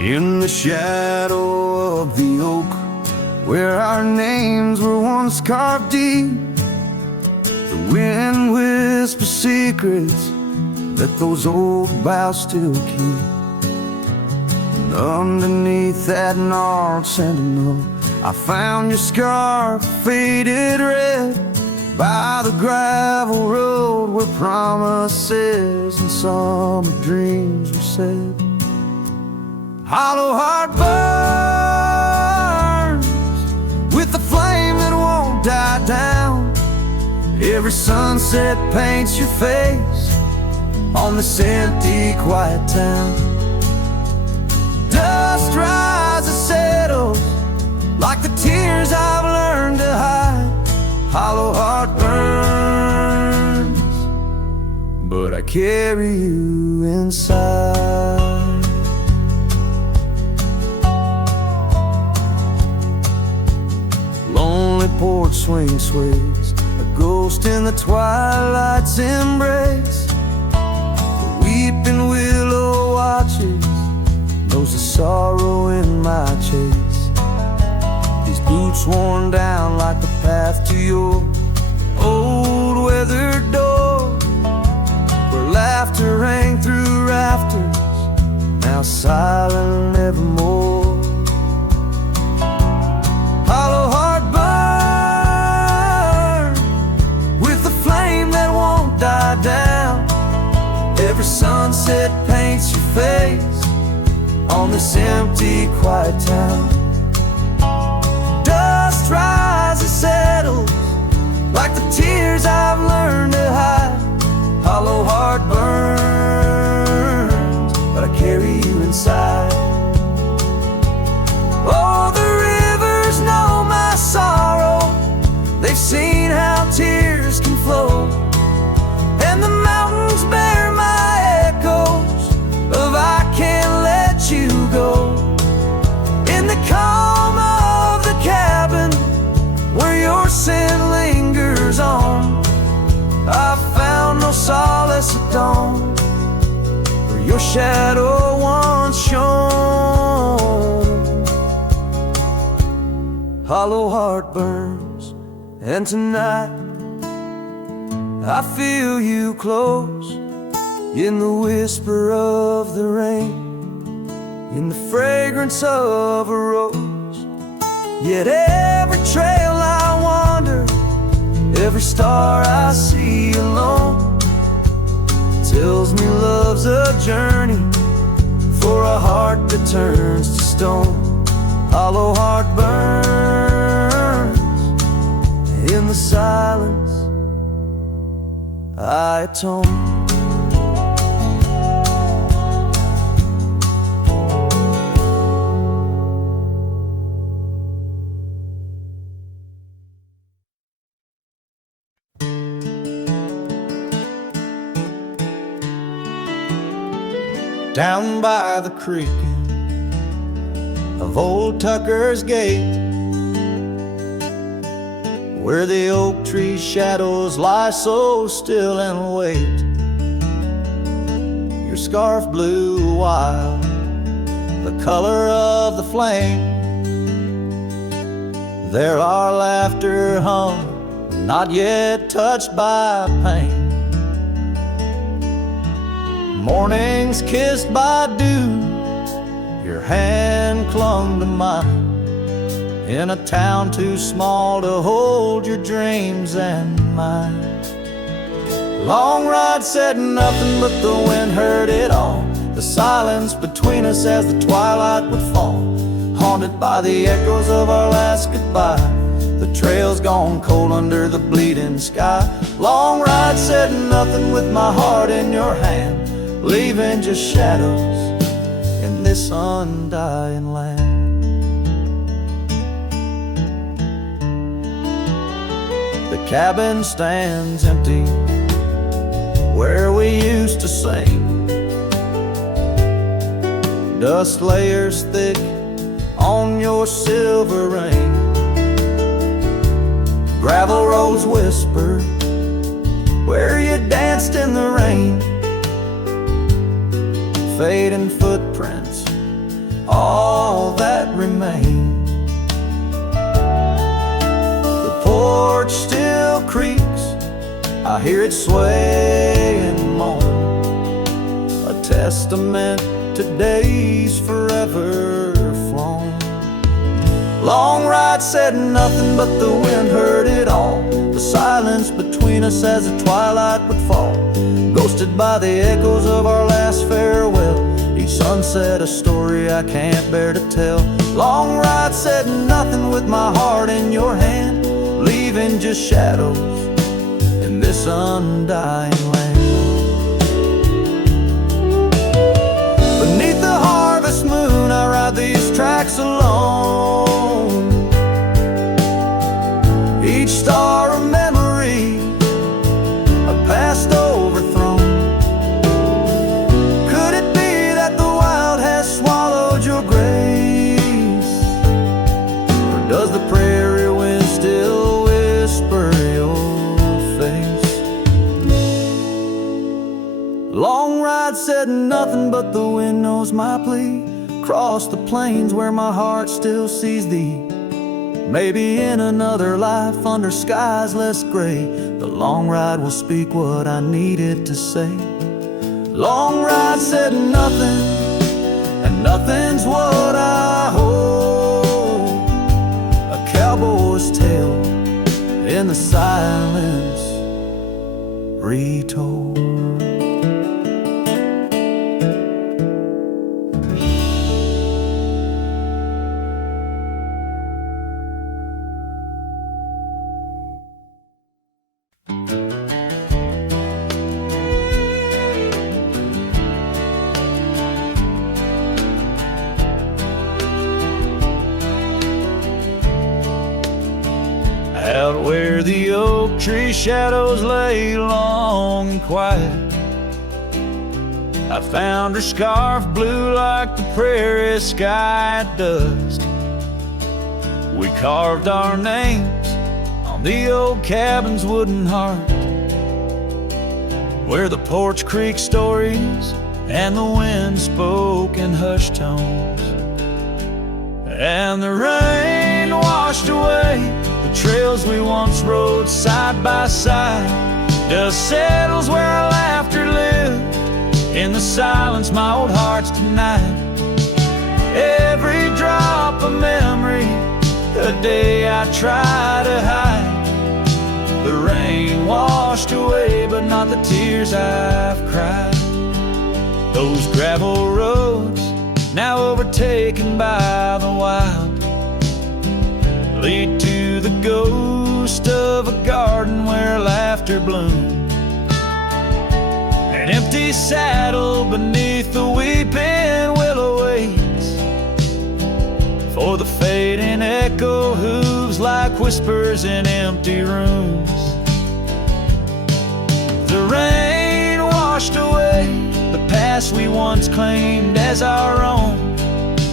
In the shadow of the oak, where our names were once carved deep, the wind whispers secrets that those old boughs still keep. And underneath that gnarled sentinel, I found your scarf faded red by the gravel road where promises and summer dreams were said. Hollow heart burns with the flame that won't die down. Every sunset paints your face on this empty, quiet town. Dust rises, settles like the tears I've learned to hide. Hollow heart burns, but I carry you inside. Lonely porch swing sways, a ghost in the twilight's embrace. The weeping willow watches, knows the sorrow in my chase. These boots worn down like the path to your old weathered door, where laughter rang through rafters, now silent evermore. Hollow heart burn with the flame that won't die down. Every sunset paints your face on this empty, quiet town. Dust rises, settles like the tears I've learned to hide. Hollow heart burns, but I carry you inside. Oh, the rivers know my sorrow, they've seen how tears can flow, and the mountains bear my echoes of I can't let you go. In the calm of the cabin where your scent lingers on, I found no solace at dawn, where your shadow once shone. Hollow heart burns, and tonight I feel you close, in the whisper of the rain, in the fragrance of a rose. Yet every trail I wander, every star I see alone, tells me love's a journey for a heart that turns to stone. Hollow heart burns, in the silence I atone. Down by the creek of Old Tucker's Gate, where the oak tree shadows lie so still and wait, your scarf blew wild, the color of the flame. There our laughter hung, not yet touched by pain. Mornings kissed by dew, your hand clung to mine, in a town too small to hold your dreams and mine. Long ride said nothing, but the wind heard it all, the silence between us as the twilight would fall, haunted by the echoes of our last goodbye, the trails gone cold under the bleeding sky. Long ride said nothing with my heart in your hand, leaving just shadows in this undying land. The cabin stands empty where we used to sing, dust layers thick on your silver ring, gravel roads whisper where you danced in the rain, fading footprints I hear it sway and moan, a testament to days forever flown. Long ride said nothing, but the wind heard it all. The silence between us as the twilight would fall, ghosted by the echoes of our last farewell. Each sunset a story I can't bear to tell. Long ride said nothing with my heart in your hand, leaving just shadows in this undying land. Beneath the harvest moon I ride these tracks alone, each star a memory, a past overthrown. Could it be that the wild has swallowed your grace, or does the prairie wind still whisper your face? Long ride said nothing, but the wind knows my plea. Across the plains where my heart still sees thee, maybe in another life under skies less gray, the long ride will speak what I needed to say. Long ride said nothing, and nothing's what I hold. A cowboy's tale in the silence retold. Out where the oak tree shadows lay long and quiet, I found her scarf blue like the prairie sky at dusk. We carved our names on the old cabin's wooden heart, where the porch creak stories and the wind spoke in hushed tones. And the rain washed away the trails we once rode side by side. Dust settles where our laughter lived in the silence my old heart's denied. Every drop of memory, the day I try to hide. The rain washed away, but not the tears I've cried. Those gravel roads, now overtaken by the wild, lead to the ghost of a garden where laughter bloomed. An empty saddle beneath the weeping willow waits for the fading echo hooves like whispers in empty rooms. The rain washed away the past we once claimed as our own.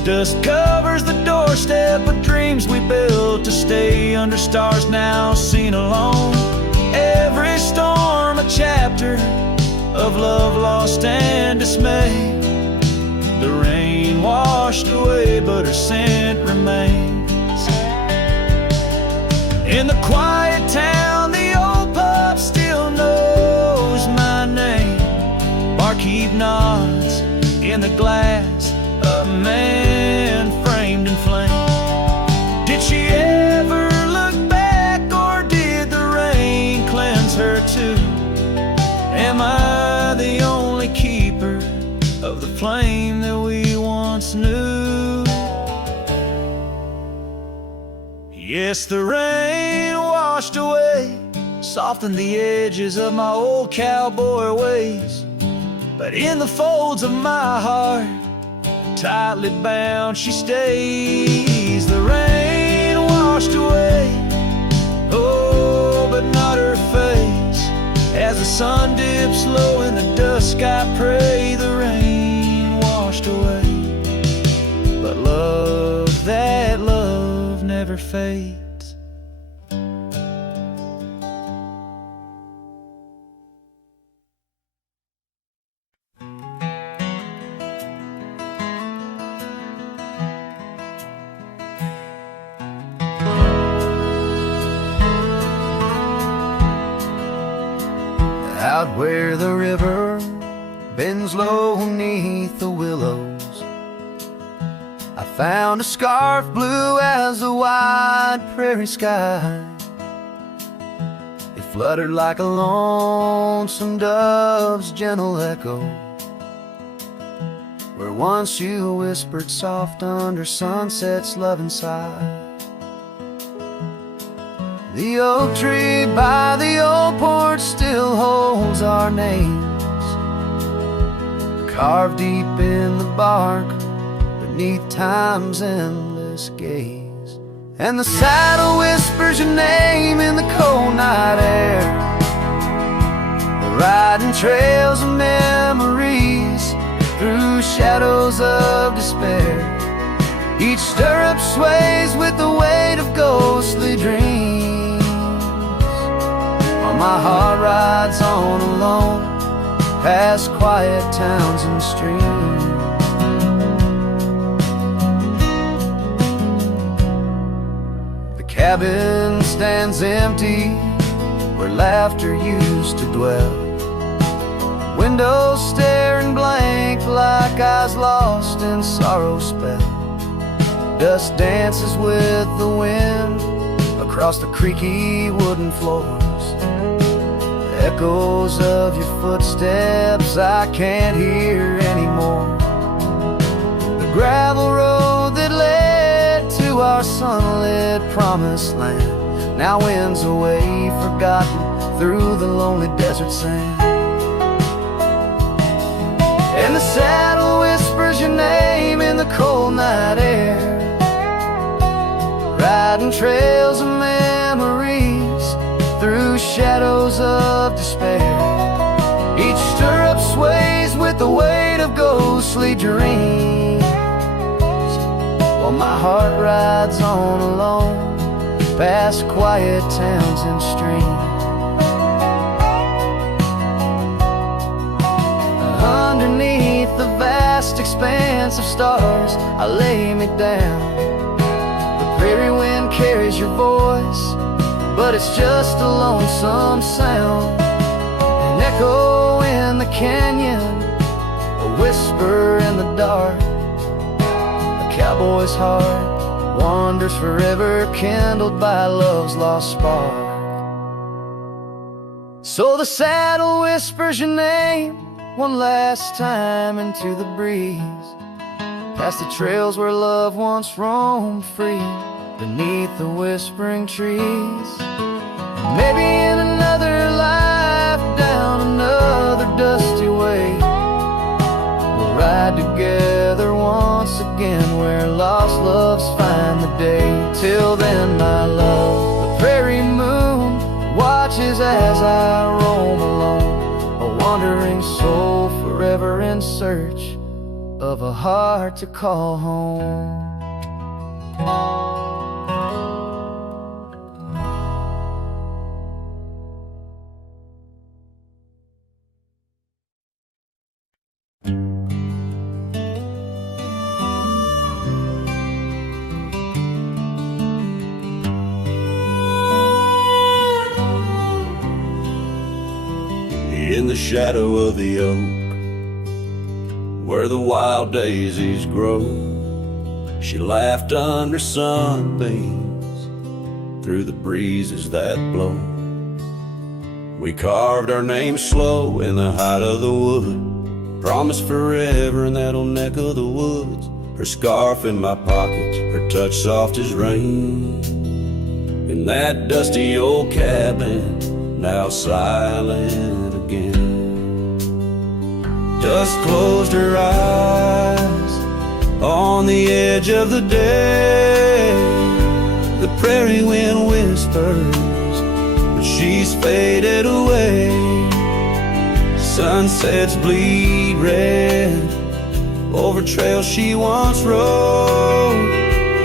Dust covers the doorstep of dreams we built to stay under stars now seen alone. Every storm a chapter of love lost and dismay. The rain washed away, but her scent remains. In the quiet town, the old pub still knows my name. Barkeep nods in the glass, a man framed in flame. Did she ever look back, or did the rain cleanse her too? Am I the only keeper of the flame that we once knew? Yes, the rain washed away, softened the edges of my old cowboy ways, but in the folds of my heart, tightly bound she stays. The rain washed away, oh, but not her face. As the sun dips low in the dusk, I pray the rain washed away, but love, that love never fades. Out where the river bends low neath the willows, I found a scarf blue as the wide prairie sky. It fluttered like a lonesome dove's gentle echo, where once you whispered soft under sunset's loving sigh. The oak tree by the old porch still holds our names, carved deep in the bark beneath time's endless gaze. And the saddle whispers your name in the cold night air, riding trails of memories through shadows of despair. Each stirrup sways with the weight of ghostly dreams, while my heart rides on alone past quiet towns and streams. The cabin stands empty where laughter used to dwell, windows staring blank like eyes lost in sorrow's spell. Dust dances with the wind across the creaky wooden floors, echoes of your footsteps I can't hear anymore. The gravel road that led to our sunlit promised land now winds away forgotten through the lonely desert sand. And the saddle whispers your name in the cold night air, riding trails of memories through shadows of despair. Each stirrup sways with the weight of ghostly dreams, while my heart rides on alone past quiet towns and streams. Underneath the vast expanse of stars, I lay me down. The prairie wind carries your voice, but it's just a lonesome sound, an echo in the canyon, a whisper in the dark. A cowboy's heart wanders forever, kindled by love's lost spark. So the saddle whispers your name one last time into the breeze, past the trails where love once roamed free beneath the whispering trees. Maybe in another life, down another dusty way, we'll ride together once again where lost loves find the day. Till then, my love, the prairie moon watches as I roam alone, a wandering soul forever in search of a heart to call home. In the shadow of the oak, where the wild daisies grow, she laughed under sunbeams through the breezes that blow. We carved our names slow in the height of the wood, promised forever in that old neck of the woods. Her scarf in my pocket, her touch soft as rain, in that dusty old cabin, now silent again. Dust closed her eyes on the edge of the day. The prairie wind whispers, but she's faded away. Sunsets bleed red over trails she once rode.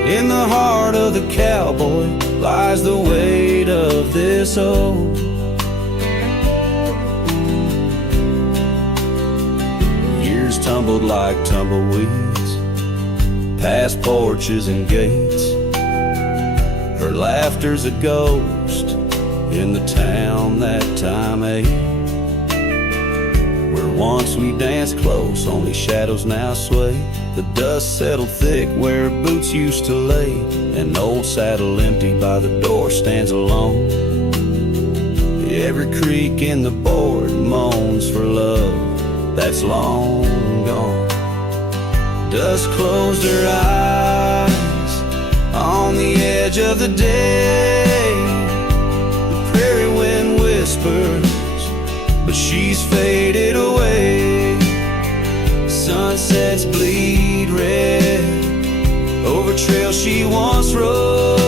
In the heart of the cowboy lies the weight of this oak. Years tumbled like tumbleweeds past porches and gates. Her laughter's a ghost in the town that time ate. Once we danced close, only shadows now sway. The dust settled thick where her boots used to lay. An old saddle empty by the door stands alone. Every creak in the board moans for love that's long gone. Dust closed her eyes on the edge of the day. The prairie wind whispers, but she's faded away. Sunsets bleed red over trails she once rode.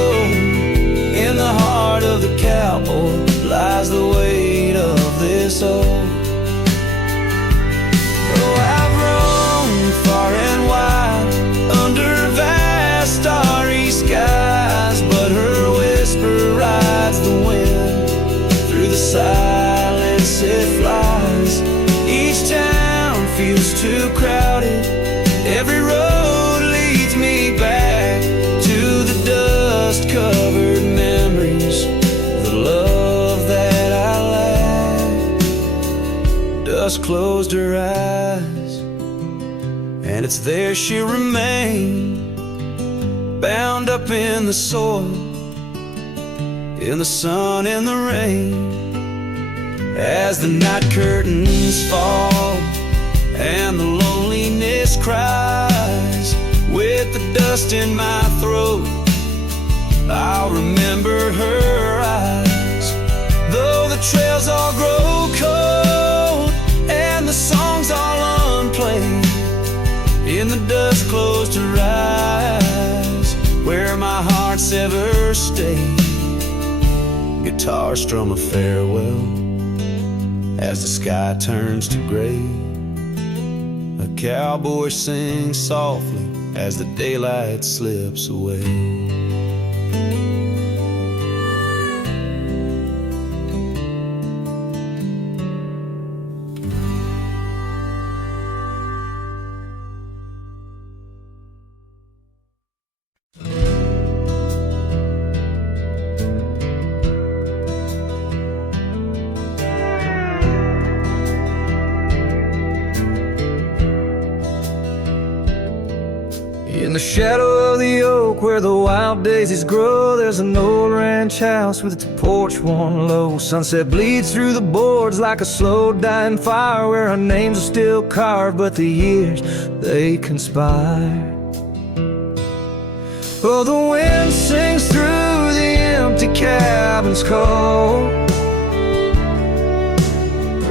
In the heart of the cowboy lies the weight of this old. Oh, I've roamed far and wide under vast starry skies, but her whisper rides the wind through the silence it flies. Each town feels too crowded. Every road leads me back to the dust-covered memories, the love that I lack. Dust closed her eyes, and it's there she'll remain, bound up in the soil, in the sun and the rain. As the night curtains fall and the loneliness cries, with the dust in my throat, I'll remember her eyes. Though the trails all grow cold and the songs all unplayed, in the dust closed her eyes, where my heart's ever stayed. Guitar strum a farewell as the sky turns to gray. A cowboy sings softly as the daylight slips away. In the shadow of the oak where the wild daisies grow, there's an old ranch house with its porch worn low. Sunset bleeds through the boards like a slow dying fire, where our names are still carved but the years, they conspire. Oh, the wind sings through the empty cabin's call,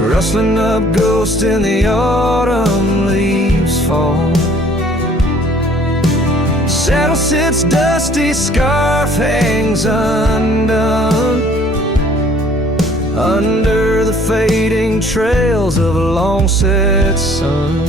rustling up ghosts in the autumn leaves fall. Saddle sits dusty, scarf hangs undone, under the fading trails of a long set sun.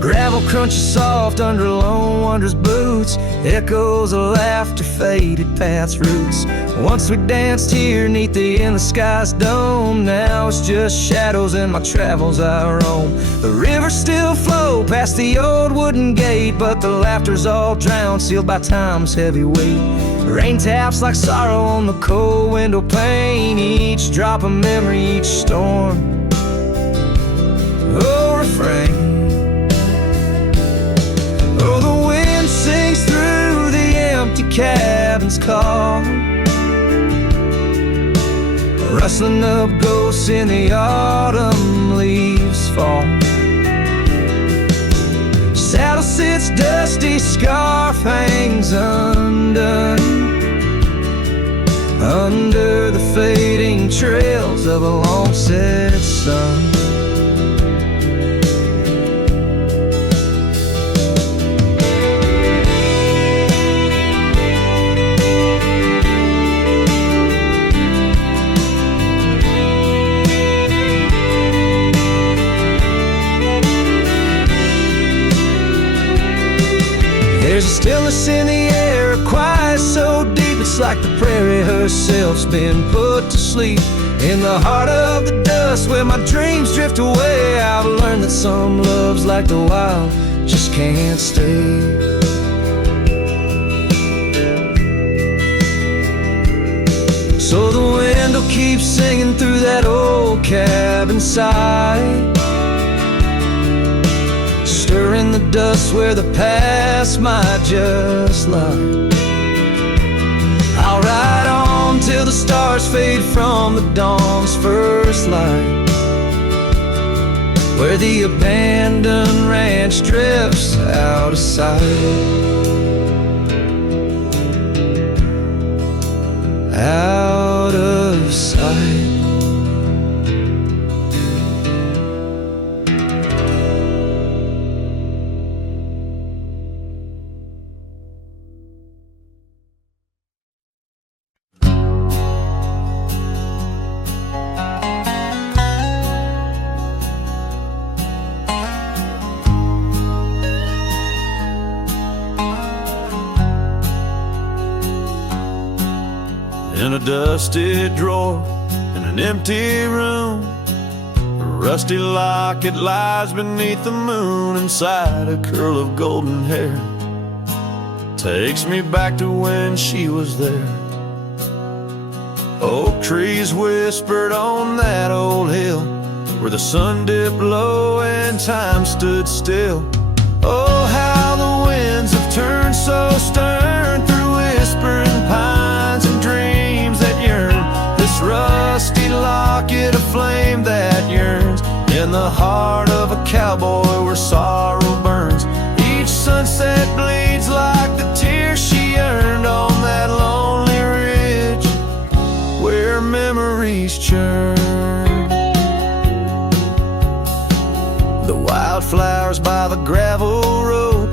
Gravel crunches soft under lone wanderer's boots, echoes of laughter faded past roots. Once we danced here neath the endless sky's dome, now it's just shadows in my travels I roam. The rivers still flow past the old wooden gate, but the laughter's all drowned, sealed by time's heavy weight. Rain taps like sorrow on the cold window pane, each drop a memory, each storm a refrain. Oh, the wind sings through the empty cabin's call, rustling up ghosts in the autumn leaves fall. Saddle sits dusty, scarf hangs undone, under the fading trails of a long set sun. There's a stillness in the air, a quiet so deep it's like the prairie herself's been put to sleep. In the heart of the dust where my dreams drift away, I've learned that some loves like the wild just can't stay. So the wind cabin side, stirring the dust where the past might just lie. I'll ride on till the stars fade from the dawn's first light, where the abandoned ranch drifts out of sight. Out of sight. In a dusty drawer in an empty room, a rusty locket lies beneath the moon. Inside a curl of golden hair takes me back to when she was there. Oak trees whispered on that old hill, where the sun dipped low and time stood still. Oh, how the winds have turned so stern through whispering pines and dreams that yearn. This rusty locket of flame that yearns in the heart of a cowboy where sorrow burns. Each sunset bleeds like the tears she earned on that lonely ridge where memories churn. The wildflowers by the gravel road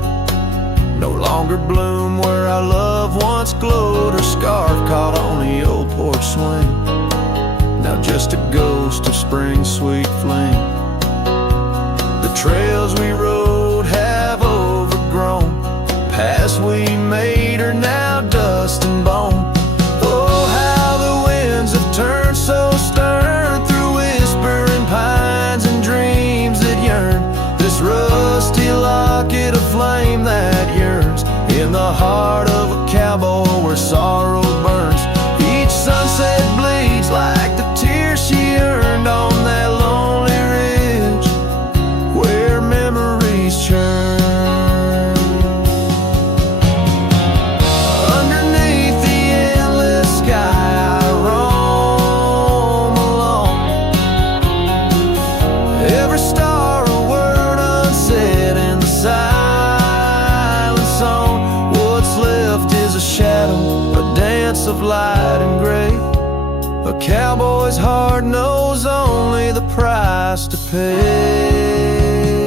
no longer bloom where our love once glowed. Her scarf caught on the old porch swing, now just a ghost of spring's sweet flame. The trails we rode have overgrown, paths we made are now dust and bone. Oh, how the winds have turned so stern through whispering pines and dreams that yearn. This rusty locket of flame that yearns in the heart of a cowboy where sorrow burns. Each sunset bleeds like the tears she earned on that lonely ridge where memories churn. Underneath the endless sky I roam alone, every star a word unsaid in the silent song. What's left is a shadow, a dance of light and gray. A cowboy's heart knows only the price to pay.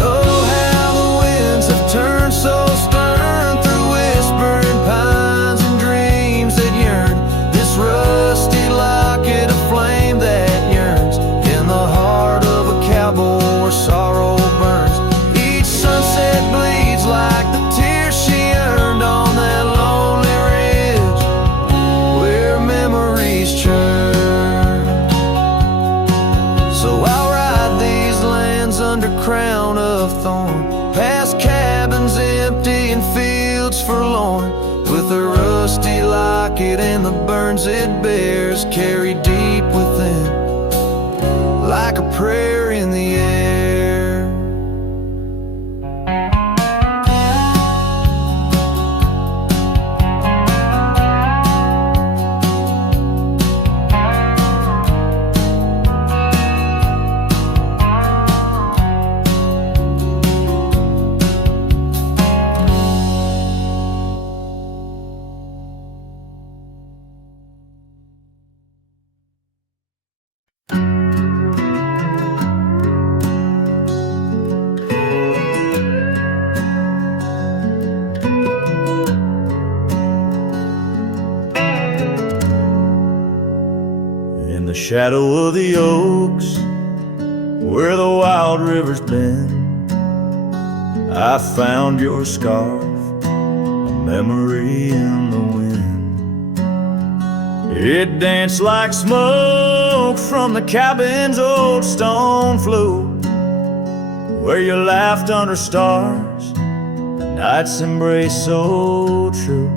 Oh, how the winds have turned so stern through whispering pines and dreams that yearn. This rusty locket of flame that yearns in the heart of a cowboy where sorrow burns. Each sunset bleeds like the tears she earned on that lonely ridge where memories churn. So I'll ride these lands under crown of thorn, past cabins empty and fields forlorn, with a rusty locket and the burns it bears carried deep within, like a prayer in the air. In the shadow of the oaks, where the wild river's been, I found your scarf, a memory in the wind. It danced like smoke from the cabin's old stone floor, where you laughed under stars, a night's embrace so true.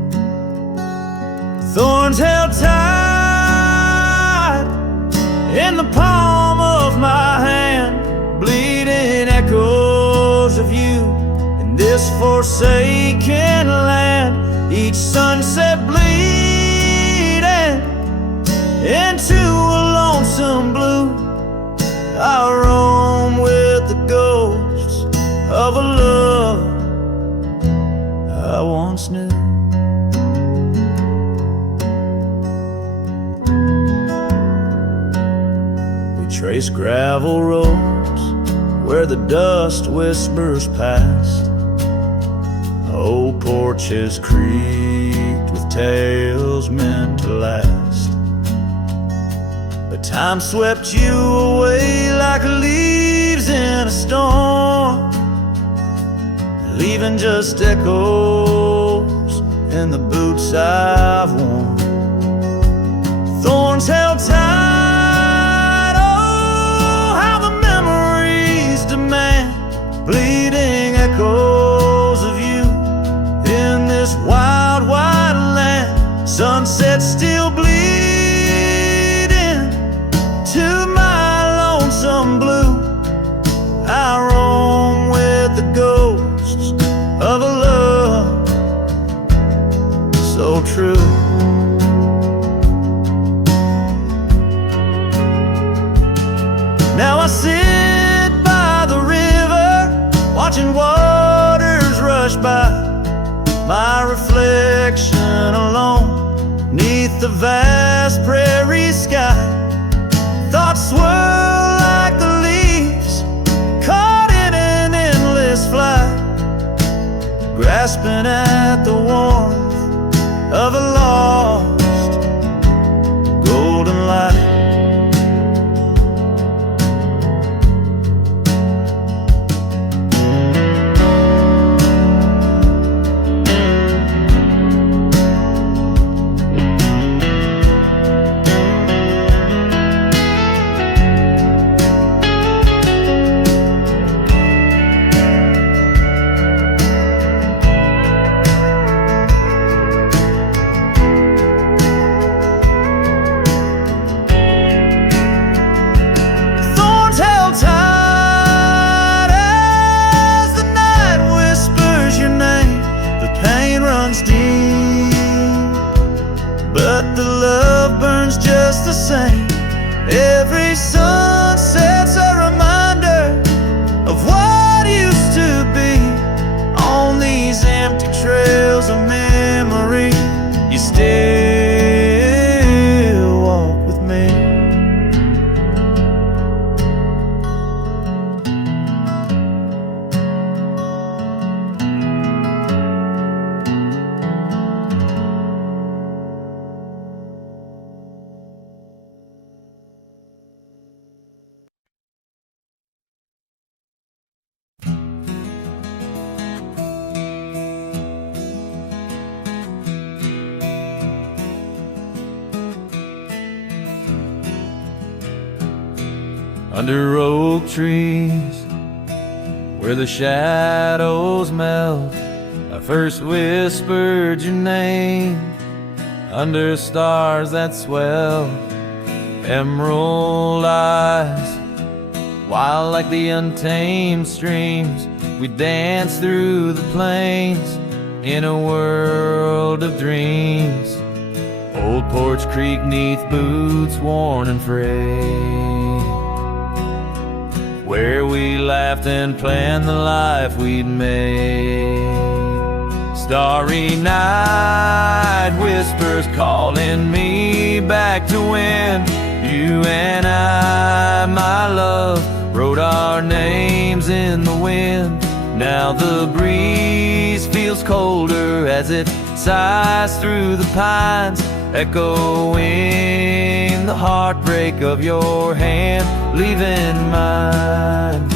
Thorns held tight this forsaken land, each sunset bleeding into a lonesome blue. I roam with the ghosts of a love I once knew. We trace gravel roads where the dust whispers past. Old porches creaked with tales meant to last. But time swept you away like leaves in a storm, leaving just echoes in the boots I've worn. Thorns held tight, oh, how the memories demand bleeding echoes of you in this wild, wide land. Sunset still bleeding to my lonesome blue. I roam with the ghosts of a love so true. Now I sit by the river, watching waters rush by, my reflection alone neath the vast prairie sky. Thoughts swirl like the leaves caught in an endless flight, grasping at the warmth of a lost golden light. Just the same, every sunset's a reminder of what used to be. On these empty trails of memory, you still walk with me. Under oak trees, where the shadows melt, I first whispered your name. Under stars that swell, emerald eyes, wild like the untamed streams, we dance through the plains in a world of dreams. Old Porch Creek neath boots worn and frayed, where we laughed and planned the life we'd made. Starry night whispers calling me back to when you and I, my love, wrote our names in the wind. Now the breeze feels colder as it sighs through the pines, echoing the heartbreak of your hand leaving mine.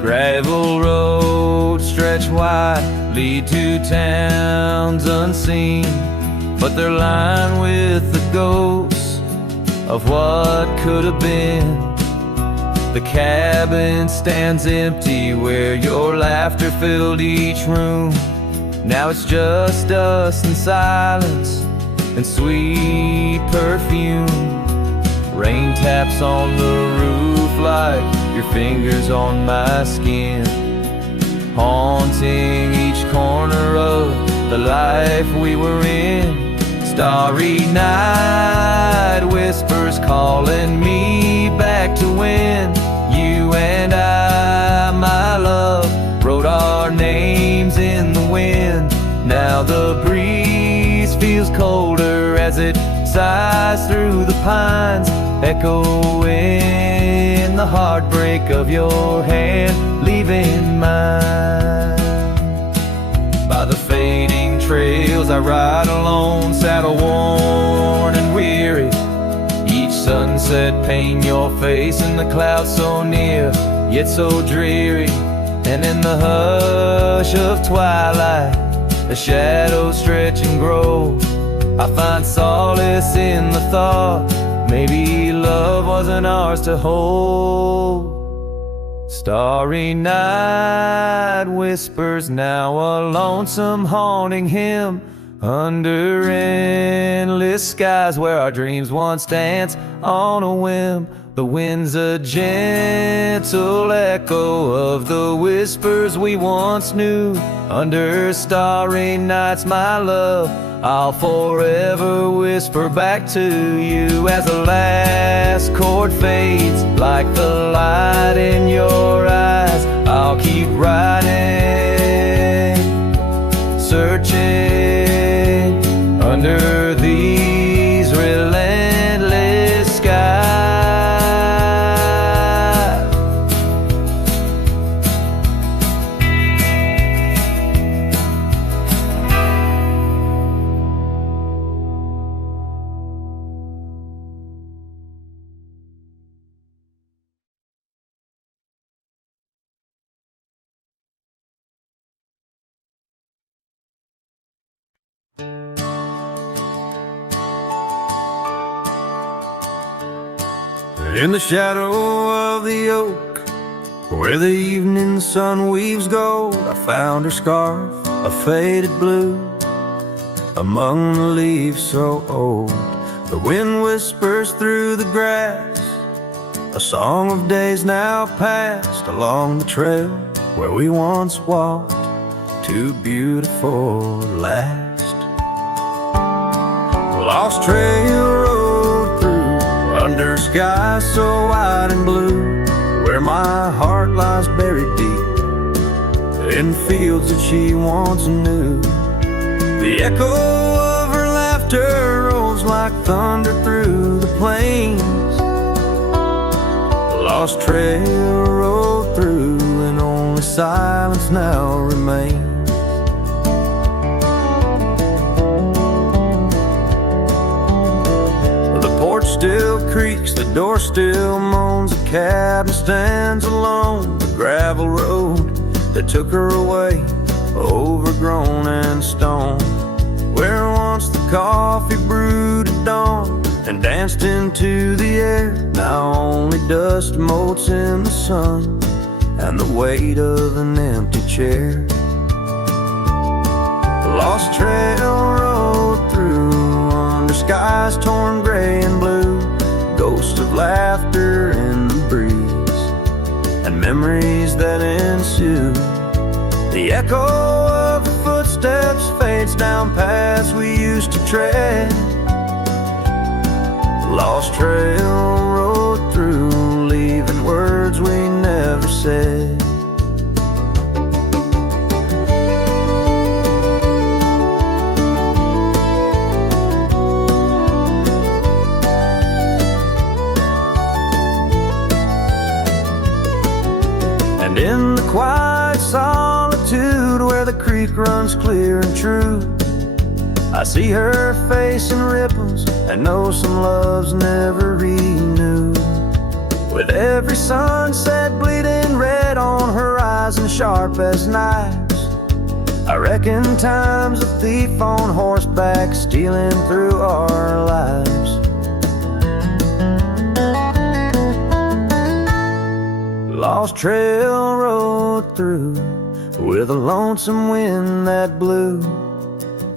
Gravel roads stretch wide, lead to towns unseen, but they're lined with the ghosts of what could have been. The cabin stands empty where your laughter filled each room. Now it's just us and silence and sweet perfume. Rain taps on the roof soft like your fingers on my skin, haunting each corner of the life we were in. Starry night whispers calling me back to when you and I, my love, wrote our names in the wind. Now the breeze feels colder as it sighs through the pines, echoing the heartbreak of your hand leaving mine. By the fading trails I ride alone, saddle worn and weary. Each sunset paint your face in the clouds so near, yet so dreary. And in the hush of twilight, the shadows stretch and grow. I find solace in the thought maybe love wasn't ours to hold. Starry night whispers now a lonesome haunting hymn under endless skies where our dreams once danced on a whim. The wind's a gentle echo of the whispers we once knew. Under starry nights, my love, I'll forever whisper back to you as the last chord fades like the light in your eyes. I'll keep riding, searching under these relentless skies. In the shadow of the oak, where the evening sun weaves gold, I found her scarf, a faded blue, among the leaves so old. The wind whispers through the grass, a song of days now past, along the trail where we once walked, too beautiful to last. Lost trail road through under skies so wide and blue, where my heart lies buried deep in fields that she once knew. The echo of her laughter rolls like thunder through the plains. Lost trail road through, and only silence now remains. Still creaks, the door still moans, the cabin stands alone. The gravel road that took her away, overgrown and stone, where once the coffee brewed at dawn and danced into the air, now only dust motes in the sun and the weight of an empty chair. Lost trail road through under skies torn gray and blue, ghosts of laughter in the breeze and memories that ensue. The echo of the footsteps fades down paths we used to tread. Lost trail road through, leaving words we never said. And in the quiet solitude where the creek runs clear and true, I see her face in ripples and know some loves never renewed. With every sunset bleeding red on horizon sharp as knives, I reckon time's a thief on horseback stealing through our lives. Lost trail road through with a lonesome wind that blew,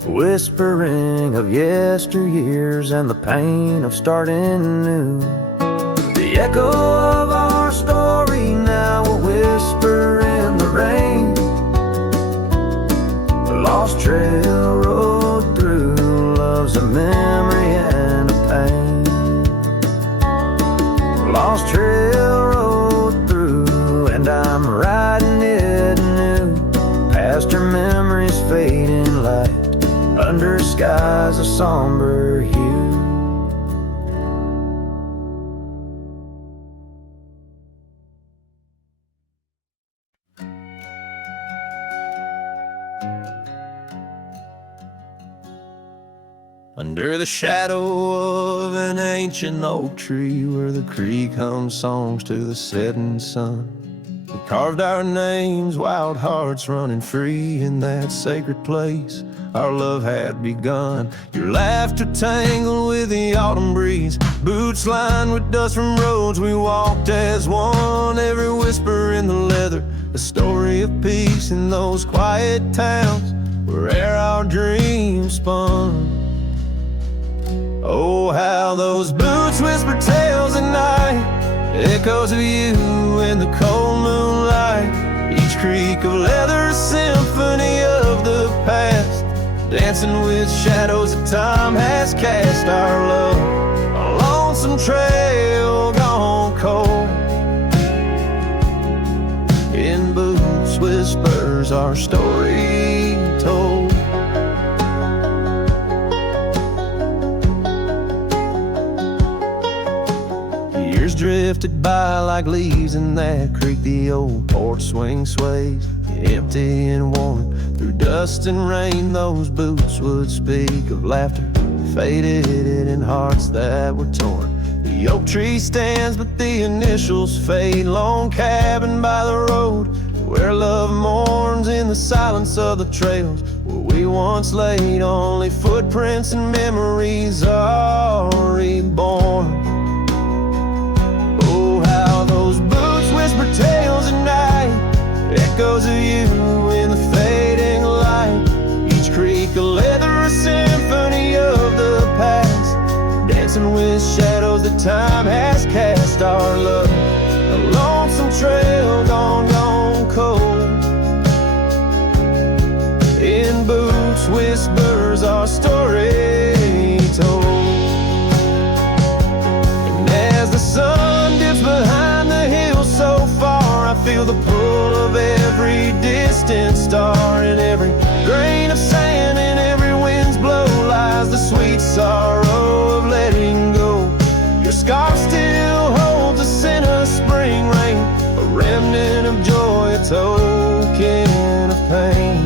whispering of yesteryears and the pain of starting new. The echo of our whisper in the rain. The lost trail rode through, love's a memory and a pain. The lost trail rode through, and I'm riding it new, past her memories fading light, under skies of somber hue. Under the shadow of an ancient oak tree, where the creek hums songs to the setting sun, we carved our names, wild hearts running free in that sacred place our love had begun. Your laughter tangled with the autumn breeze, boots lined with dust from roads we walked as one. Every whisper in the leather, a story of peace in those quiet towns where our dreams spun. Oh, how those boots whisper tales at night, echoes of you in the cold moonlight. Each creak of leather, a symphony of the past, dancing with shadows that time has cast. Our love, a lonesome trail gone cold. In boots whispers our story told. Years drifted by like leaves in that creek. The old porch swing sways, empty and worn. Through dust and rain, those boots would speak of laughter faded in hearts that were torn. The oak tree stands, but the initials fade. Lone cabin by the road, where love mourns in the silence of the trails where we once laid. Only footprints and memories are reborn. Oh, how those boots whisper tales at night, echoes of you in the fading light. Each creak a leather, a symphony of the past, dancing with shadows that time has cast. Our love, a lonesome trail gone cold. In boots whispers our story told. And as the sun dips behind the hills so far, I feel the pull of every distant star. In every grain of sand, in every wind's blow, lies the sweet sorrow of letting go. Your scarf still holds a scent of spring rain, a remnant of joy, a token of pain.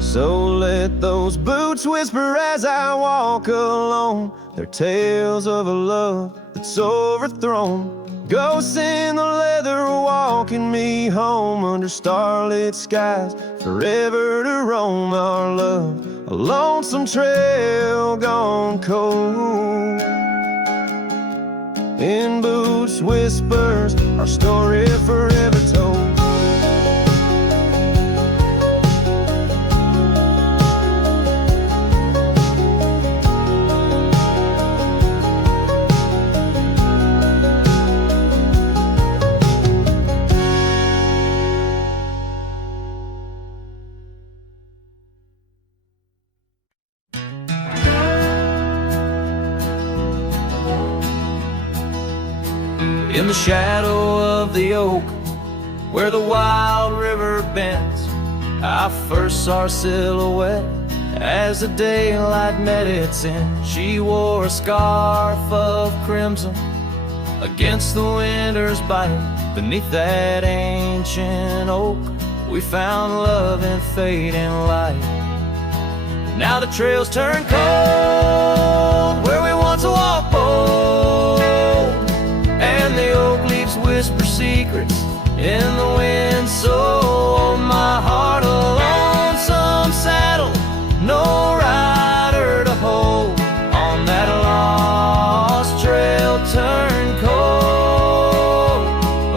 So let those boots whisper as I walk alone, their tales of a love that's overthrown. Ghosts in the leather walking me home, under starlit skies forever to roam. Our love, a lonesome trail gone cold. In boots whispers our story forever told. In the shadow of the oak, where the wild river bends, I first saw her silhouette as the daylight met its end. She wore a scarf of crimson against the winter's bite. Beneath that ancient oak, we found love in fading light. Now the trails turn cold, where we once walked bold, and the oak leaves whisper secrets in the wind. So my heart, a lonesome saddle, no rider to hold. On that lost trail turn cold.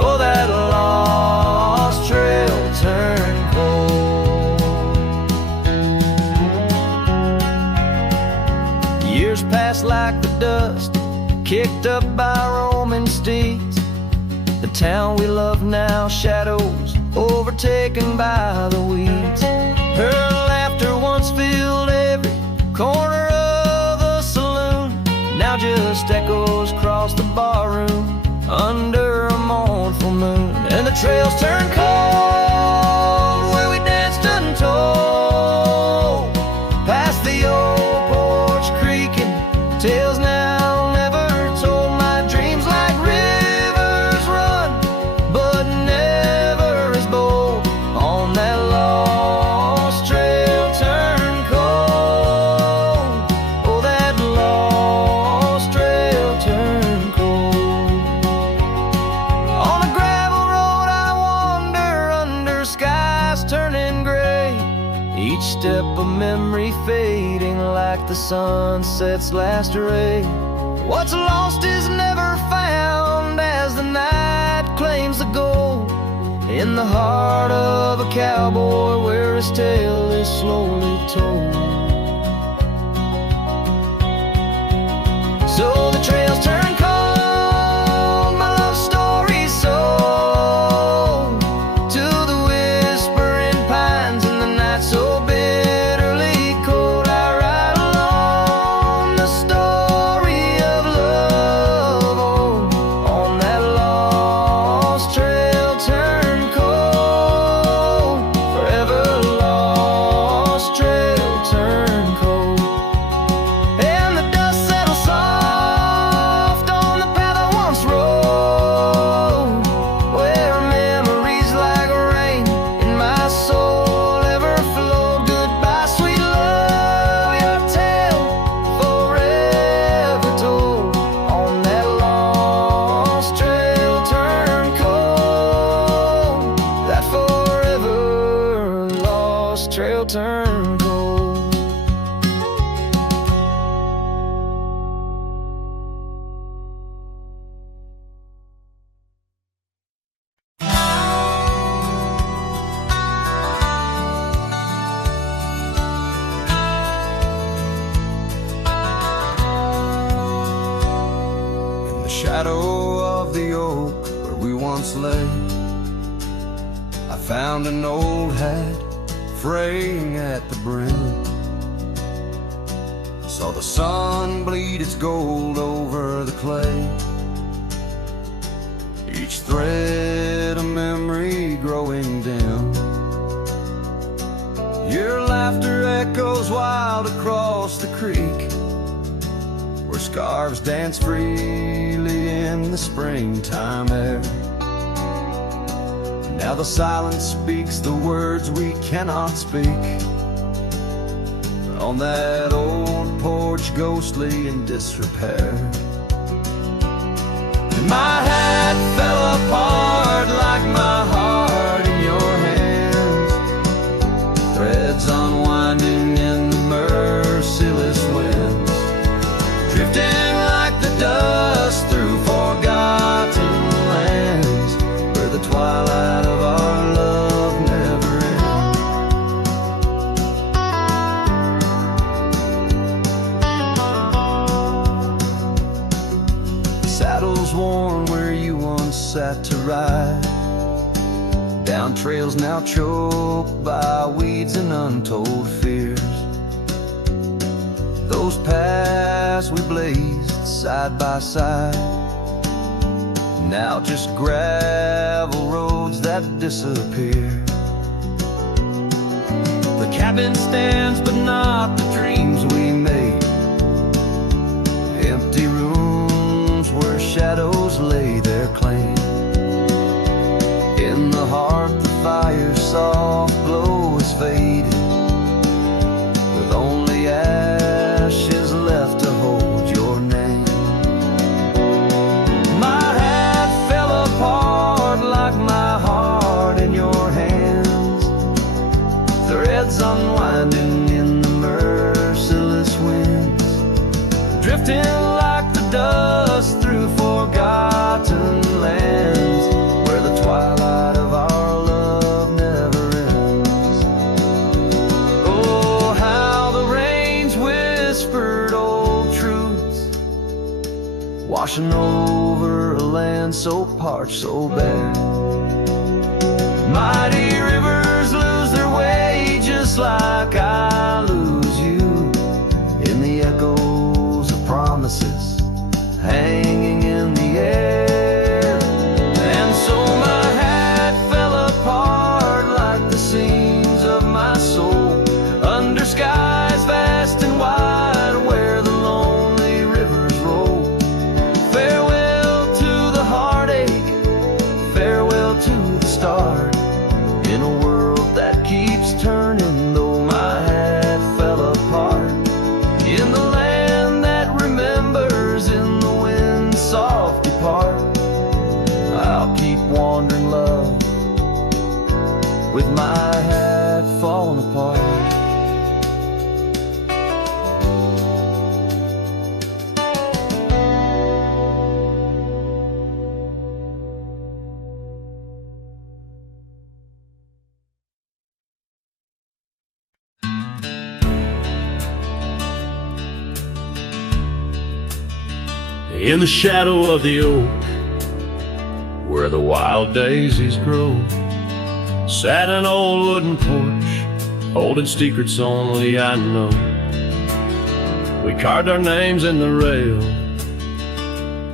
Oh, that lost trail turn cold. Years passed like the dust kicked up by roaming steeds. The town we love now, shadows overtaken by the weeds. Her laughter once filled every corner of the saloon, now just echoes across the barroom under a mournful moon. And the trails turn cold where we danced untold, past the old porch creaking, tales now never told. My dreams like rivers run, but never as bold. On that lost trail turn cold, oh that lost trail turn cold. On a gravel road I wander under skies turning gray, each step a memory fading like the sunset's last ray. What's lost is never found as the night claims the gold, in the heart of a cowboy where his tale is slowly told. So the trails turn cold, my love story's sold to the whispering pines in the night so bitterly cold. I ride along the story of love, oh, on that lost trail turn cold, forever lost trail turn cold. And the dust settles soft on the path I once rode, where memories like rain in my soul ever flowed. Goodbye, sweet love, your tale forever told. On that lost trail turn cold, that forever lost trail turn cold. In the shadow of the oak where we once lay, I found an old hat fraying at the brim. Saw the sun bleed its gold over the clay, each thread a memory growing dim. Your laughter echoes wild across the creek, where scarves dance freely in the springtime air. Now the silence speaks the words we cannot speak, on that old porch ghostly in disrepair. And my hat fell apart like my heart in your hands, threads unwinding in the merciless winds, drifting like the dust through forgotten lands, where the twilight of our love never ends. Saddles worn where you once sat to ride, down trails now choked by weeds and untold fears. Those paths we blazed side by side, now just gravel roads that disappear. The cabin stands but not the dreams we made, empty rooms where shadows lay their claim. In the heart the fire's soft glow is faded, with only ashes left to hold your name. My hat fell apart like my heart in your hands, threads unwinding in the murk washing over a land so parched, so bare. Mighty rivers lose their way just like I lose you in the echoes of promises hanging in the air. And so my hat fell apart like the seams of my soul under skies vast and wide where the lonely rivers roll. Farewell to the heartache, farewell to the start, in a world that keeps turning though my hat fell apart. In the land that remembers, in the wind's soft depart, I'll keep wandering, love, with my hat falling apart. In the shadow of the oak, where the wild daisies grow, sat an old wooden porch, holding secrets only I know. We carved our names in the rail,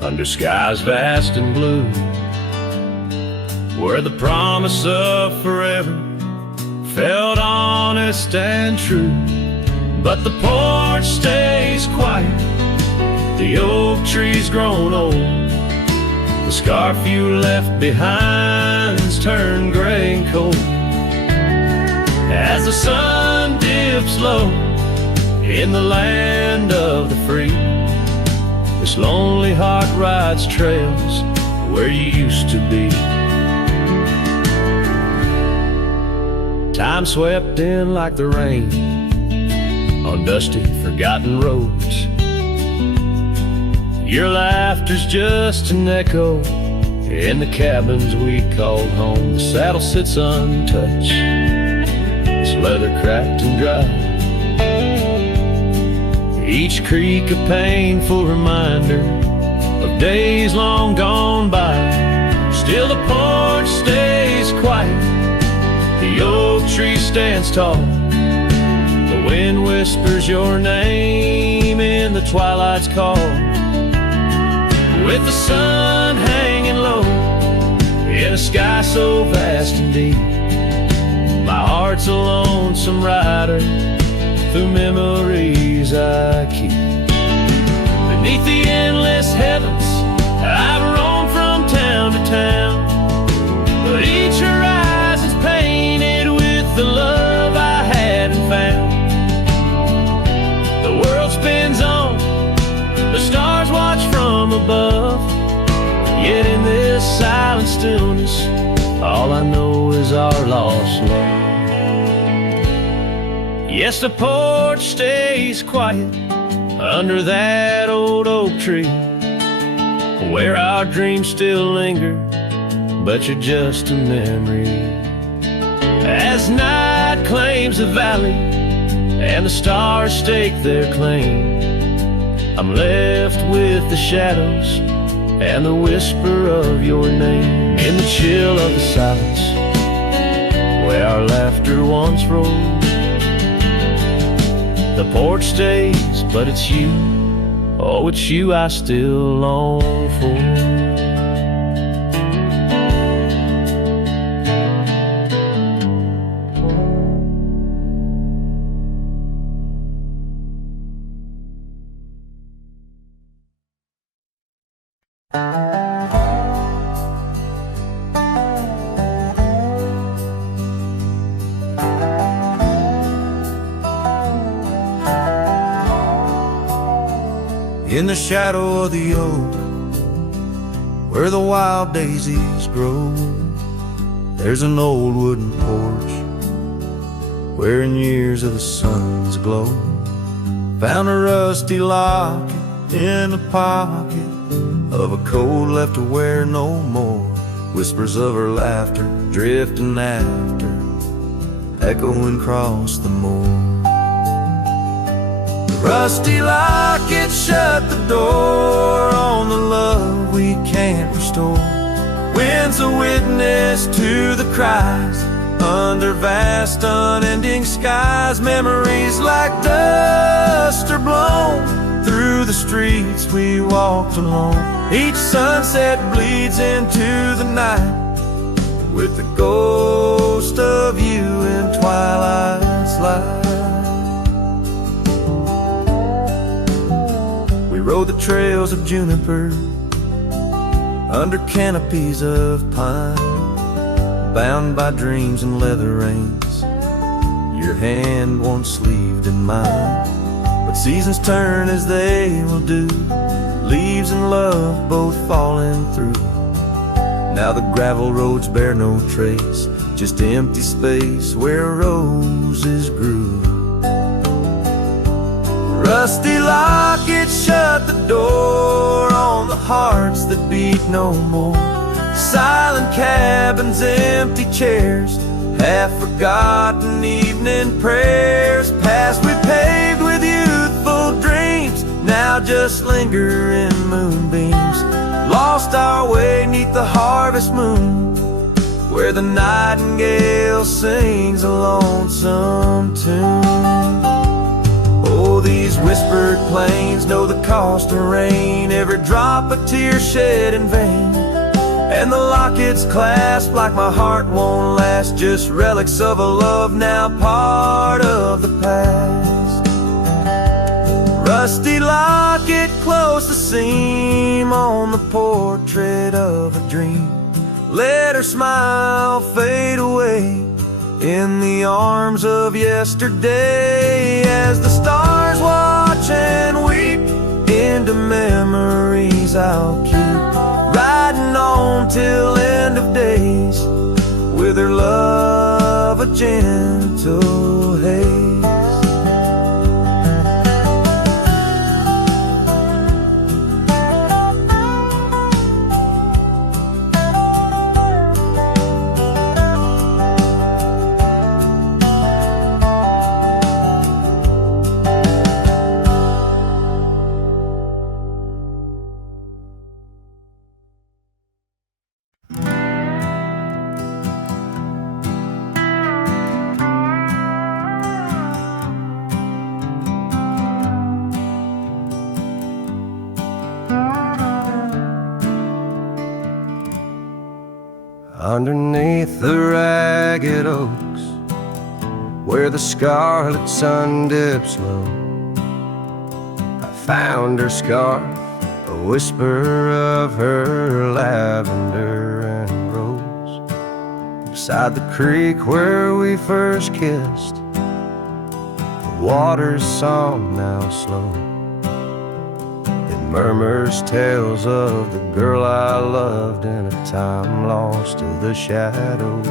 under skies vast and blue, where the promise of forever felt honest and true. But the porch stays quiet, the oak tree's grown old, the scarf you left behind's turned gray and cold. As the sun dips low in the land of the free, this lonely heart rides trails where you used to be. Time swept in like the rain on dusty, forgotten roads. Your laughter's just an echo in the cabins we called home. The saddle sits untouched, its leather cracked and dry, each creak a painful reminder of days long gone by. Still the porch stays quiet, the oak tree stands tall, the wind whispers your name in the twilight's call. With the sun hanging low in a sky so vast and deep, my heart's a lonesome rider through memories I keep. Beneath the endless heavens I've roamed from town to town, but each horizon's painted with the love I hadn't found. The world spins on, the stars watch from above, yet in this silent stillness all I know is our lost love. Yes, the porch stays quiet under that old oak tree, where our dreams still linger, but you're just a memory. As night claims the valley and the stars stake their claim, I'm left with the shadows and the whisper of your name. In the chill of the silence, where our laughter once rolled, the porch stays, but it's you, oh, it's you I still long for. In the shadow of the oak, where the wild daisies grow, there's an old wooden porch where in years of the sun's glow, found a rusty locket in the pocket of a coat left to wear no more. Whispers of her laughter drifting after, echoing across the moor. Rusty lock, it shut the door on the love we can't restore. Wind's a witness to the cries under vast unending skies. Memories like dust are blown through the streets we walked alone. Each sunset bleeds into the night with the ghost of you in twilight's light. We rode the trails of juniper under canopies of pine, bound by dreams and leather reins, your hand once sleeved in mine. But seasons turn as they will do, leaves and love both falling through. Now the gravel roads bear no trace, just empty space where roses grew. Rusty lock, it shut the door on the hearts that beat no more. Silent cabins, empty chairs, half-forgotten evening prayers. Past we paved with youthful dreams, now just linger in moonbeams. Lost our way 'neath the harvest moon, where the nightingale sings a lonesome tune. Oh, these whispered plains know the cost of rain, every drop a tear shed in vain. And the lockets clasp like my heart won't last, just relics of a love now part of the past. Rusty locket, close the seam on the portrait of a dream. Let her smile fade away in the arms of yesterday, as the stars watch and weep into memories I'll keep, riding on till end of days with her love a gentle haze. Underneath the ragged oaks, where the scarlet sun dips low, I found her scarf, a whisper of her lavender and rose. Beside the creek where we first kissed, the water's song now slow, it murmurs tales of the girl I loved in a time lost to the shadows.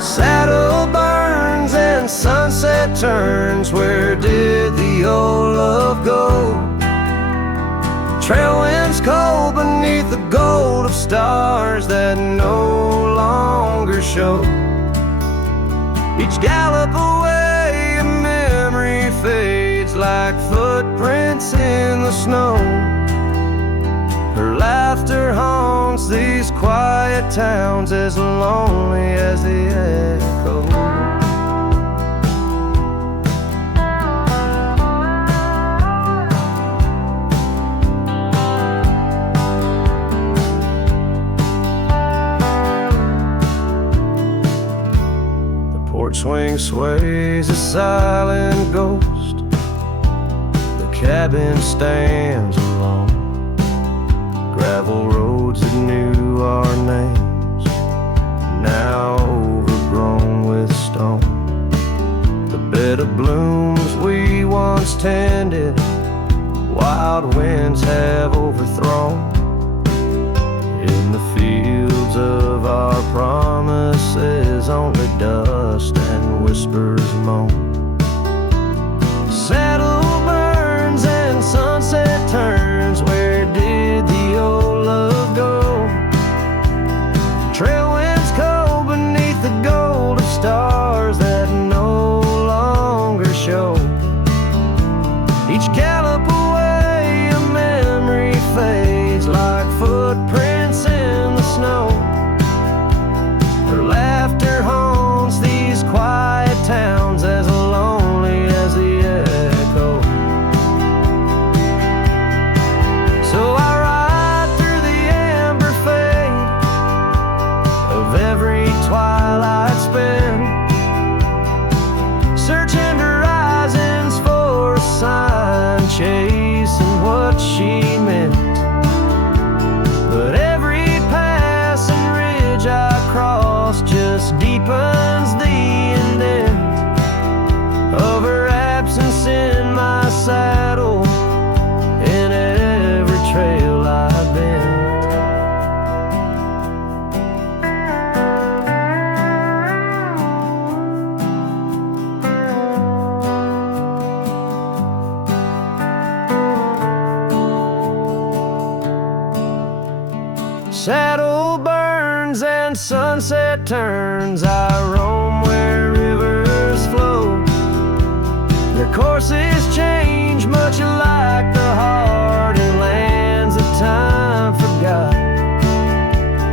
Saddle burns and sunset turns, where did the old love go? Trail winds cold beneath the gold of stars that no longer show. Each gallop away a memory fades like footprints in the snow. Her laughter haunts these quiet towns, as lonely as the echo. The porch swing sways a silent ghost, the cabin stands alone. Gravel roads that knew our names, now overgrown with stone. The bed of blooms we once tended, wild winds have overthrown. In the fields of our promises, only dust and whispers moan. Saddle burns and sunset turns, where did the old love go? Trail winds cold beneath the gold of stars that no longer show. searching horizons for a sign, chasing what she meant. But every pass and ridge I cross just deepens the indent of her absence in my saddle, in every trail I've been. Saddle burns and sunset turns, I roam where rivers flow. Their courses change much like the heart in lands that time forgot.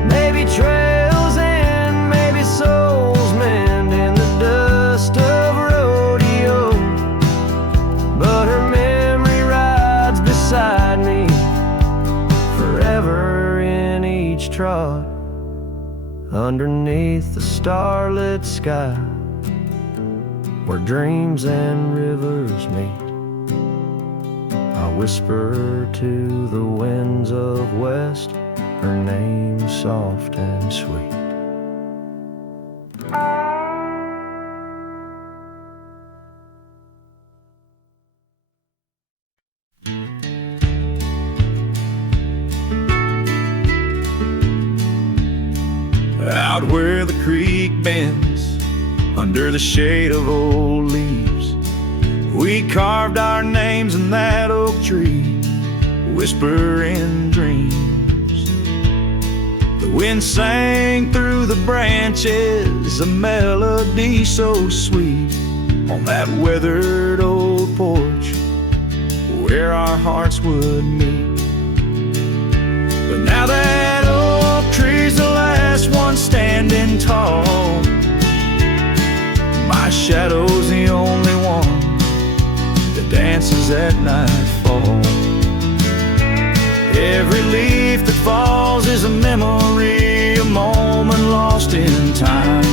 Maybe trails end, maybe souls mend in the dust of rodeo, but her memory rides beside me forever in each trot, underneath the starlit sky, where dreams and rivers meet. I whisper to the winds of west, her name soft and sweet. Out where the creek bends, under the shade of old leaves, we carved our names in that oak tree, whispering dreams. The wind sang through the branches, a melody so sweet, on that weathered old porch where our hearts would meet. But now that oak tree's the last one standing tall, my shadow's the only one that dances at nightfall. Every leaf that falls is a memory, a moment lost in time,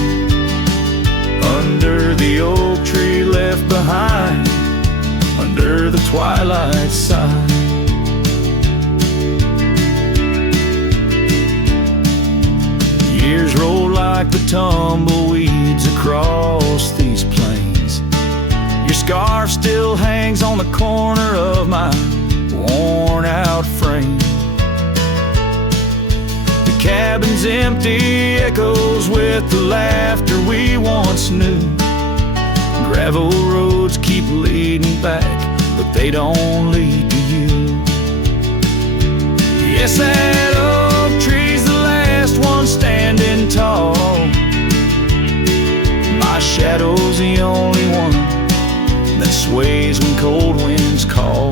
under the oak tree left behind, under the twilight side. Years roll like the tumbleweeds across these plains. Your scarf still hangs on the corner of my worn out frame. The cabin's empty, echoes with the laughter we once knew. Gravel roads keep leading back, but they don't lead to you. Yes, that oak tree's the last one standing tall, my shadow's the only one that sways when cold winds call.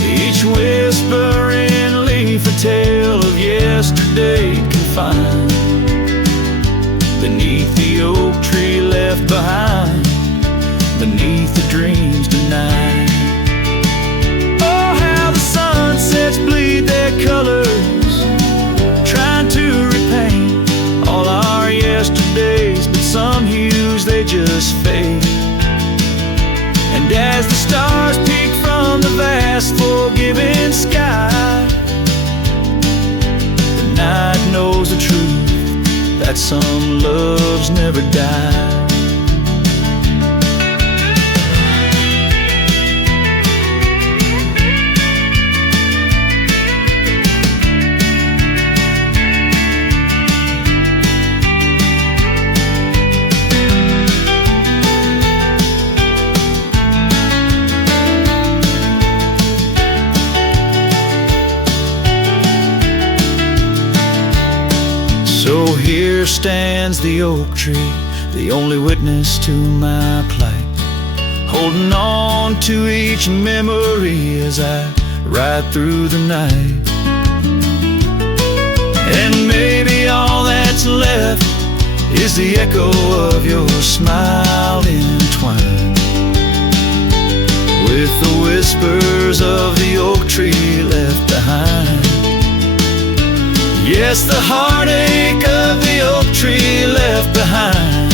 Each whispering leaf a tale of yesterday confined, beneath the oak tree left behind, beneath the dreams denied. Oh, how the sunsets bleed their colors, trying to repaint all our yesterdays, but some hues they just fade. And as the stars peek from the vast forgiving sky, the night knows the truth, that some loves never die. So here stands the oak tree, the only witness to my plight, holding on to each memory as I ride through the night. And maybe all that's left is the echo of your smile entwined with the whispers of the oak tree left behind. Yes, the heartache of the oak tree left behind,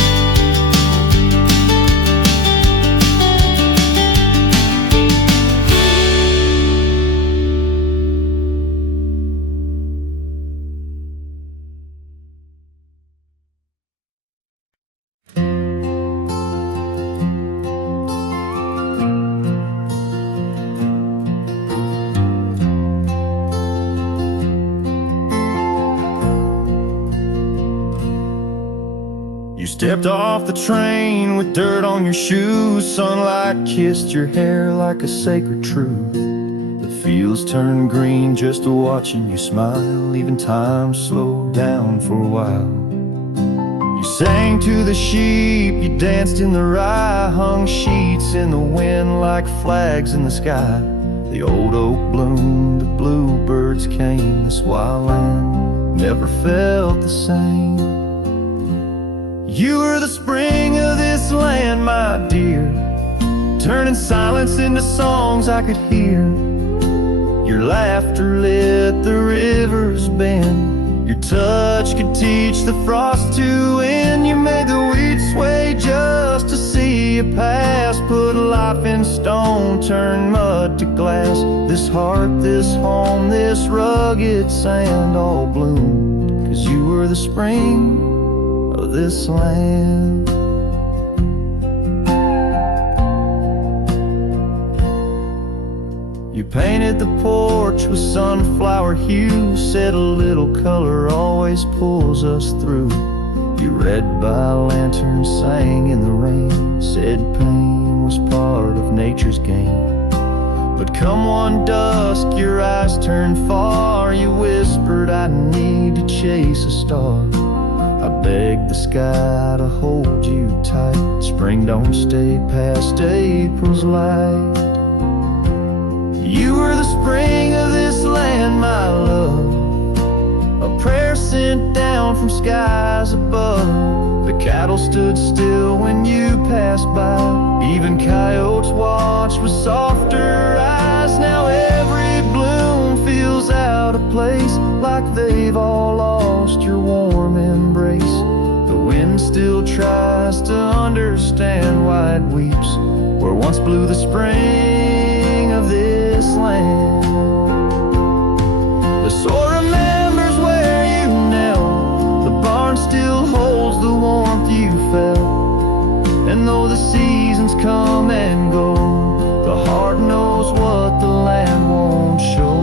stepped off the train with dirt on your shoes. Sunlight kissed your hair like a sacred truth. The fields turned green just watching you smile. Even time slowed down for a while. You sang to the sheep, you danced in the rye, hung sheets in the wind like flags in the sky. The old oak bloomed, the bluebirds came. This wild land never felt the same. You were the spring of this land, my dear, turning silence into songs I could hear. Your laughter lit the river's bend. Your touch could teach the frost to end. You made the wheat sway just to see you pass. Put life in stone, turn mud to glass. This heart, this home, this rugged sand all bloomed 'cause you were the spring of this land. You painted the porch with sunflower hue, said a little color always pulls us through. You read by lanterns, sang in the rain, said pain was part of nature's game. But come one dusk, your eyes turned far. You whispered, I need to chase a star. I begged the sky to hold you tight. Spring don't stay past April's light. You were the spring of this land, my love, a prayer sent down from skies above. The cattle stood still when you passed by. Even coyotes watched with softer eyes. Now every bloom feels out of place, like they've all lost your warm embrace. The wind still tries to understand why it weeps where once blew the spring of this land. The soil remembers where you knelt. The barn still holds the warmth you felt. And though the seasons come and go, the heart knows what the land won't show.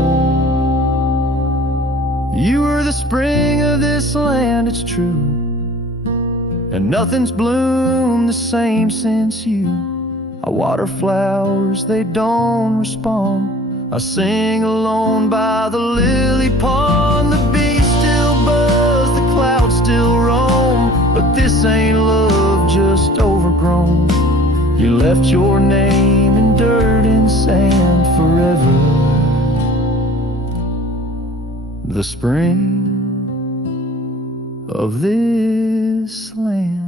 You were the spring of this land, it's true, and nothing's bloomed the same since you. I water flowers, they don't respond. I sing alone by the lily pond. The bees still buzz, the clouds still roam, but this ain't love just overgrown. You left your name in dirt and sand forever. The spring of this land.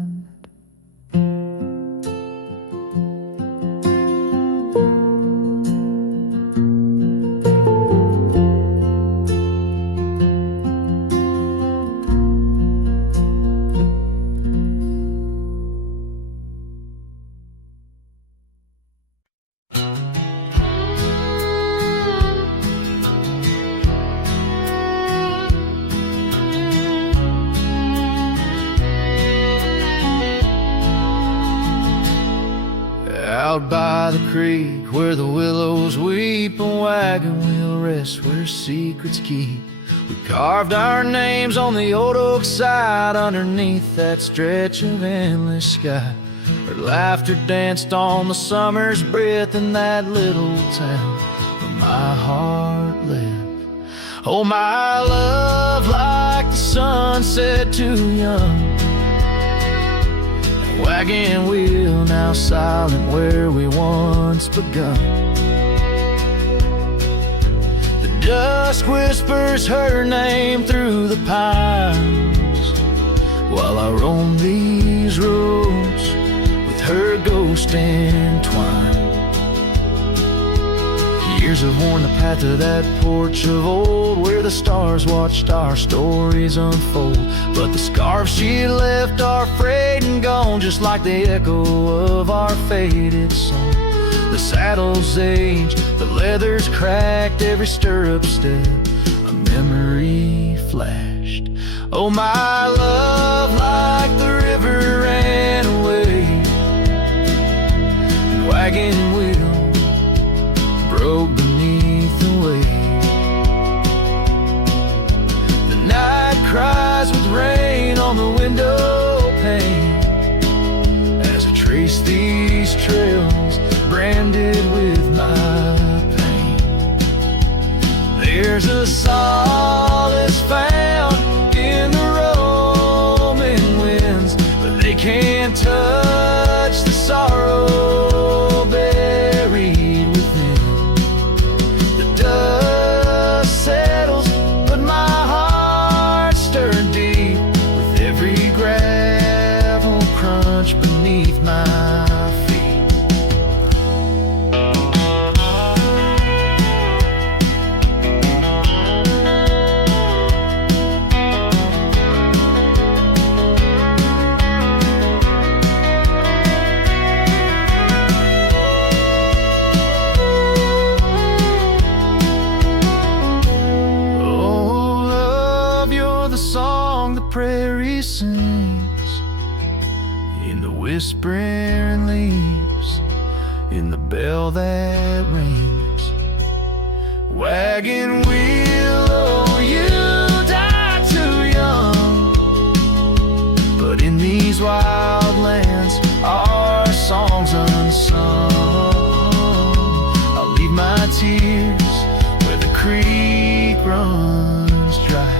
Out by the creek where the willows weep, a wagon wheel rests where secrets keep. We carved our names on the old oak side underneath that stretch of endless sky. Her laughter danced on the summer's breath in that little town where my heart lived. Oh, my love, like the sunset too young. Wagon wheel now silent where we once begun. The dusk whispers her name through the pines while I roam these roads with her ghost entwined. Years have worn the path to that porch of old where the stars watched our stories unfold. But the scarves she left are frayed and gone, just like the echo of our faded song. The saddle's aged, the leather's cracked, every stirrup step a memory flashed. Oh, my love, like the river ran away, and wagon wheel broke beneath the weight. The night cries with rain on the window pane, trace these trails branded with my pain. There's a solace found in the roaming winds, but they can't touch the sorrow buried within. The dust settles, but my heart stirred deep with every gravel crunch beneath my feet. Oh, love, you're the song the prairie sings, in the whispering leaves, in the bell that rings. Wagon wheel, oh, you died too young, but in these wild lands, our song's unsung. I'll leave my tears where the creek runs dry,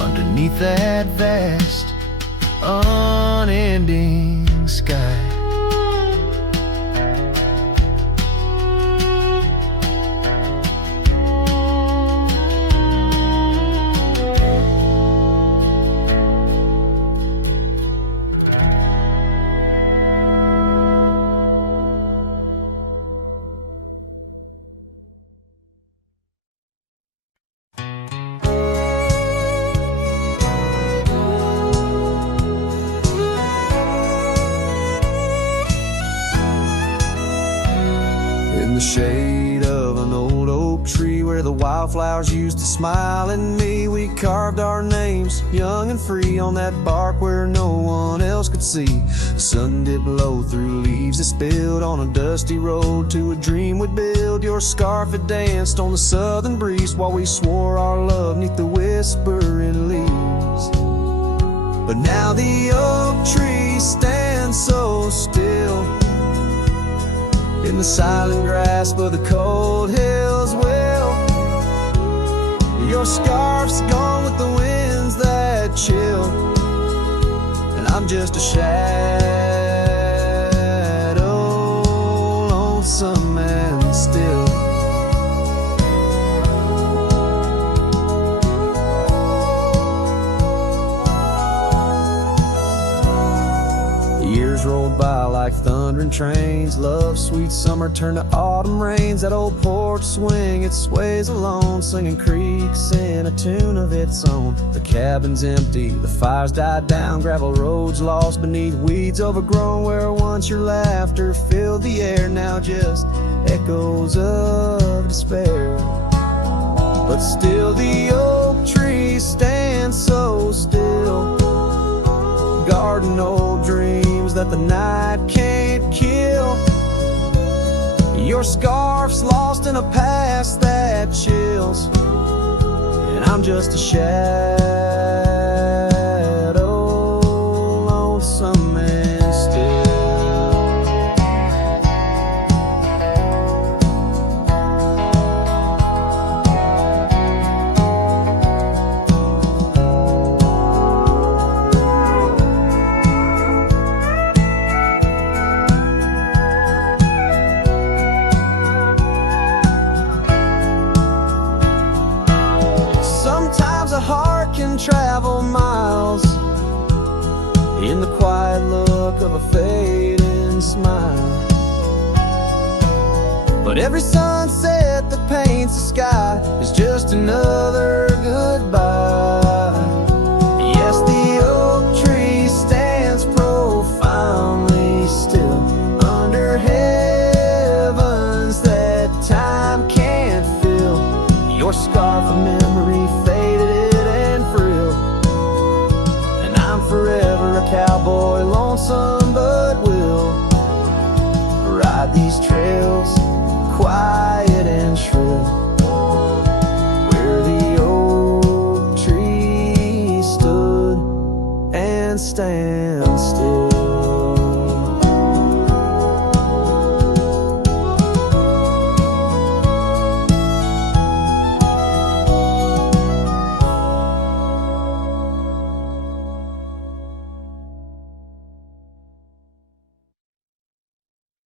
underneath that vast, unending sky. In the shade of an old oak tree where the wildflowers used to smile at me, we carved our names, young and free, on that bark where no one else could see. The sun dipped low through leaves that spilled on a dusty road to a dream we'd build. Your scarf had danced on the southern breeze while we swore our love neath the whispering leaves. But now the oak tree stands so still in the silent grasp of the cold hills. Well, your scarf's gone with the winds that chill, and I'm just a shadow, lonesome and still. Years rolled by like thundering trains. Love's sweet summer turned to autumn rains. That old porch swing, it sways alone, singing creeks in a tune of its own. The cabin's empty, the fire's died down, gravel roads lost beneath weeds overgrown. Where once your laughter filled the air, now just echoes of despair. But still the oak tree stands so still, guarding old dreams that the night can't kill. Your scarf's lost in a past that chills, and I'm just a shadow, lonesome and still. Sometimes a heart can travel miles in the quiet look of a fading smile. But every sunset that paints the sky is just another goodbye.